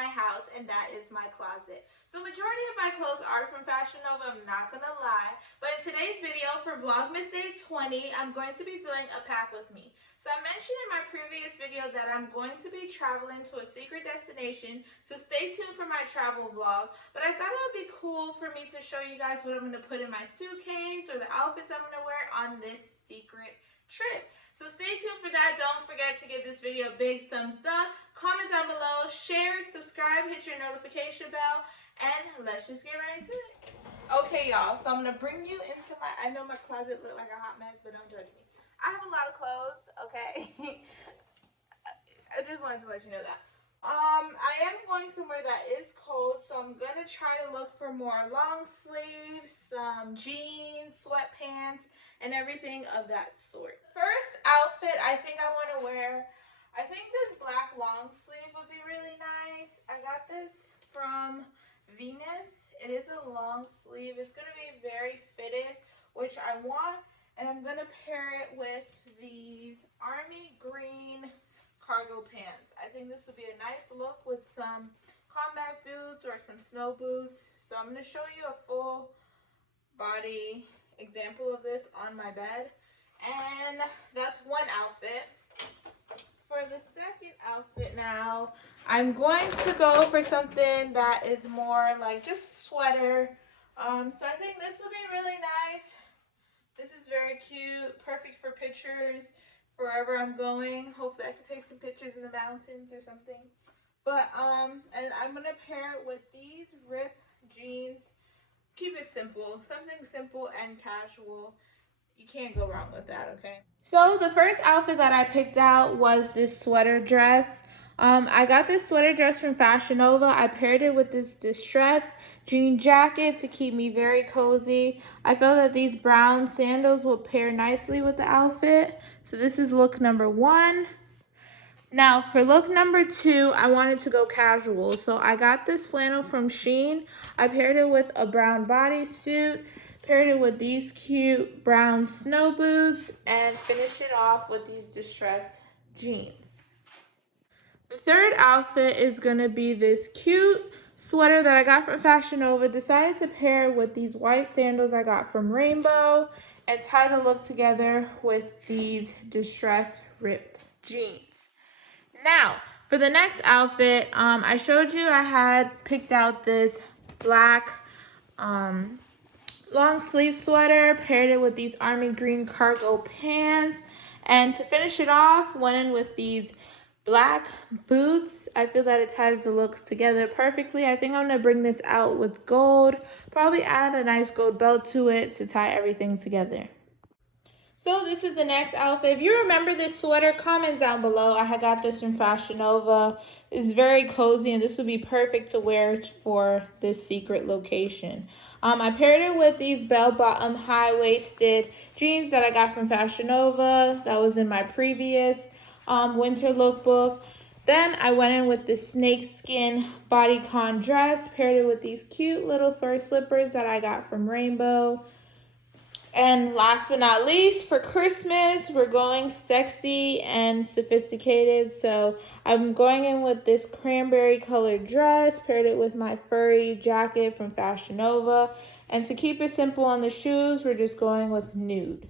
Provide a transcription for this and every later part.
my house, and that is my closet. So majority of my clothes are from Fashion Nova, I'm not gonna lie. But in today's video for Vlogmas Day 20, I'm going to be doing a pack with me. So I mentioned in my previous video that I'm going to be traveling to a secret destination, so stay tuned for my travel vlog. But I thought it would be cool for me to show you guys what I'm going to put in my suitcase or the outfits I'm going to wear on this secret trip. So stay tuned for that. Don't forget to give this video a big thumbs up, comment down below, share, subscribe, hit your notification bell, and let's just get right into it. Okay, y'all, so I'm going to bring you into I know my closet look like a hot mess, but don't judge me. I have a lot of clothes, okay? I just wanted to let you know that. I am going somewhere that is cold, so I'm going to try to look for more long sleeves, some jeans, sweatpants, and everything of that sort. First outfit I think I want to wear, I think this black long sleeve would be really nice. I got this from Venus. It is a long sleeve. It's going to be very fitted, which I want. And I'm going to pair it with these army green cargo pants. I think this would be a nice look with some combat boots or some snow boots. So I'm going to show you a full body example of this on my bed. And that's one outfit. For the second outfit now, I'm going to go for something that is more like just a sweater. So I think this will be really nice. This is very cute, perfect for pictures, wherever I'm going. Hopefully I can take some pictures in the mountains or something. But, and I'm going to pair it with these ripped jeans. Keep it simple, something simple and casual. You can't go wrong with that, okay? So the first outfit that I picked out was this sweater dress. I got this sweater dress from Fashion Nova. I paired it with this distressed jean jacket to keep me very cozy. I felt that these brown sandals will pair nicely with the outfit. So this is look number one. Now for look number two, I wanted to go casual. So I got this flannel from Shein. I paired it with a brown bodysuit, paired it with these cute brown snow boots, and finished it off with these distressed jeans. The third outfit is going to be this cute sweater that I got from Fashion Nova. Decided to pair with these white sandals I got from Rainbow and tie the look together with these distressed ripped jeans. Now, for the next outfit, I showed you I had picked out this black long sleeve sweater, paired it with these army green cargo pants, and to finish it off, went in with these black boots. I feel that it ties the looks together perfectly. I think I'm going to bring this out with gold, probably add a nice gold belt to it to tie everything together. So this is the next outfit. If you remember this sweater, comment down below. I had got this from Fashion Nova. It's very cozy, and this would be perfect to wear for this secret location. I paired it with these bell-bottom high-waisted jeans that I got from Fashion Nova. That was in my previous winter lookbook. Then I went in with this snakeskin bodycon dress, paired it with these cute little fur slippers that I got from Rainbow. And last but not least, for Christmas, we're going sexy and sophisticated. So I'm going in with this cranberry colored dress, paired it with my furry jacket from Fashion Nova. And to keep it simple on the shoes, we're just going with nude.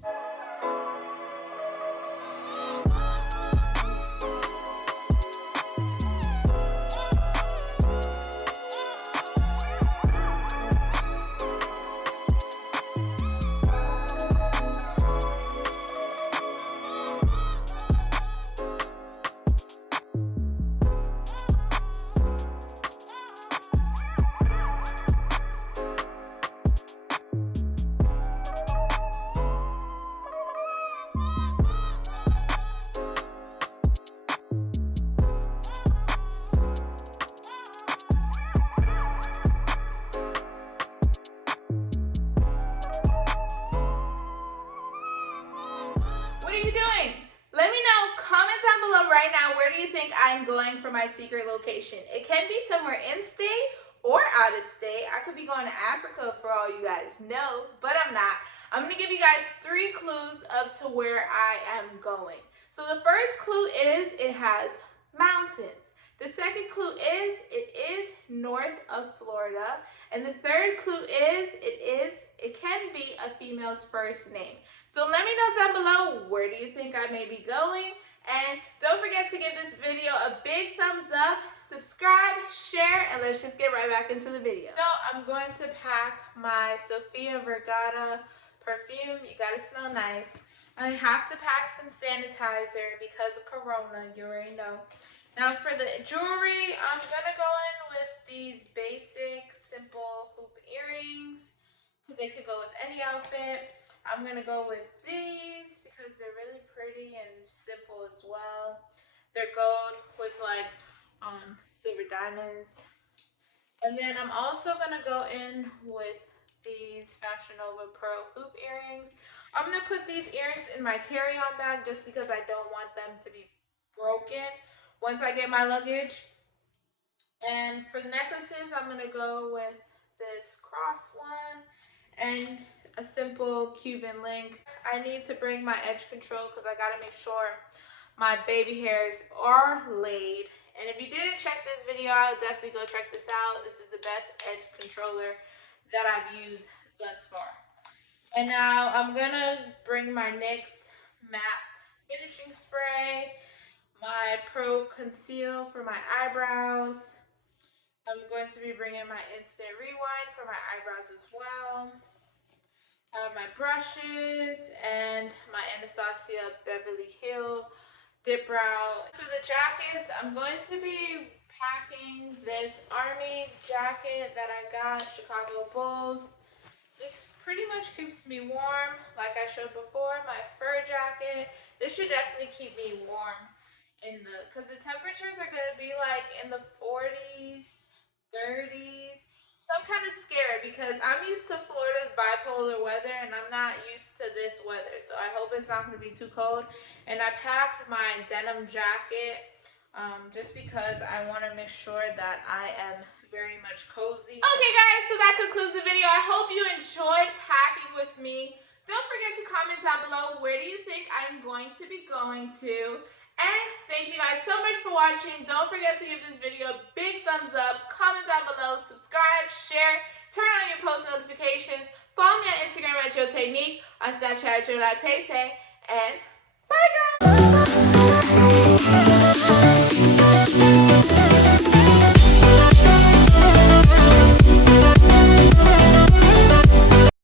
What are you doing? Let me know, comment down below right now, where do you think I'm going for my secret location? It can be somewhere in state or out of state. I could be going to Africa for all you guys know, but I'm not. I'm gonna give you guys 3 clues of to where I am going. So the first clue is it has mountains. The second clue is it is north of Florida. And the third clue is it can be a female's first name. So let me know down below, where do you think I may be going? And don't forget to give this video a big thumbs up, subscribe, share, and let's just get right back into the video. So I'm going to pack my Sofia Vergara perfume. You gotta smell nice. I have to pack some sanitizer because of Corona, you already know. Now for the jewelry, I'm gonna go in with these basic, simple hoop earrings because they could go with any outfit. I'm gonna go with these because they're really pretty and simple as well. They're gold with like silver diamonds. And then I'm also gonna go in with these Fashion Nova Pro hoop earrings. I'm gonna put these earrings in my carry-on bag just because I don't want them to be broken once I get my luggage. And for the necklaces, I'm gonna go with this cross one and a simple Cuban link. I need to bring my edge control because I gotta make sure my baby hairs are laid. And if you didn't check this video out, definitely go check this out. This is the best edge controller that I've used thus far. And now I'm gonna bring my NYX matte finishing spray, my Pro Conceal for my eyebrows. I'm going to be bringing my Instant Rewind for my eyebrows as well. I have my brushes and my Anastasia Beverly Hills Dip Brow. For the jackets, I'm going to be packing this army jacket that I got, Chicago Bulls. This pretty much keeps me warm, like I showed before. My fur jacket, this should definitely keep me warm because the temperatures are going to be like in the 40s, 30s. So I'm kind of scared because I'm used to Florida's bipolar weather and I'm not used to this weather. So I hope it's not going to be too cold. And I packed my denim jacket just because I want to make sure that I am very much cozy. Okay guys, so that concludes the video. I hope you enjoyed packing with me. Don't forget to comment down below, where do you think I'm going to be going to? And thank you guys so much for watching. Don't forget to give this video a big thumbs up, comment down below, subscribe, share, turn on your post notifications, follow me on Instagram at jo.taynique, on Snapchat at jo.taytay, and bye guys!